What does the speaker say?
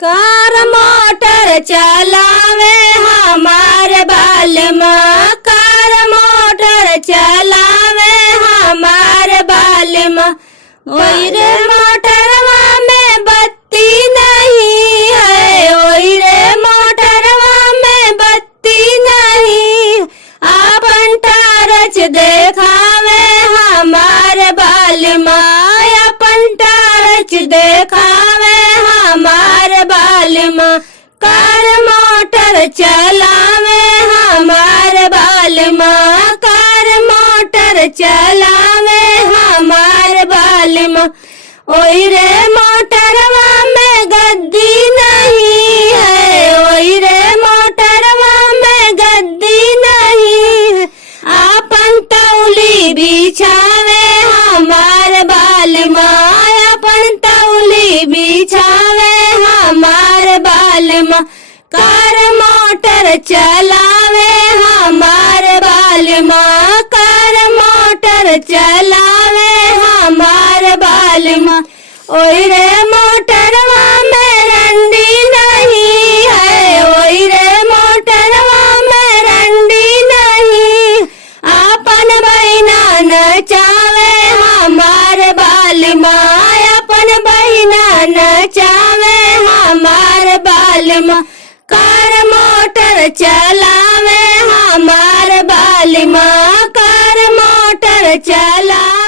कार motor चलावे हमार बालमा, कार मोटर चलावे हमार बालमा। ओई रे मोटरवा में बत्ती नहीं है, ओई रे मोटरवा में बत्ती नहीं, आपन टारच देखावे हमार बालमा, अपन टारच देखावे हमार बालमा। कार मोटर चलावे हमार बालमा, कार मोटर चलावे हमार बालमा। ओई रे मोटरवा में गद्दी नहीं है, ओई रे मोटरवा में गद्दी नहीं है, आपन तौली बिछावे हमार बालमा, अपन तौली बिछावे हमार बालमा। कार मोटर चलावे हमार बालमा, कार मोटर चलावे हमार बालमा। ओई रे मोटरवा में रंडी नहीं है, ओई रे मोटरवा में रंडी नहीं, आपन बहिना नचावे हमार बालमा, अपन बहिना नचावे हमार बालमा। कार मोटर चलावे हमार बालमा, कार मोटर चलावे।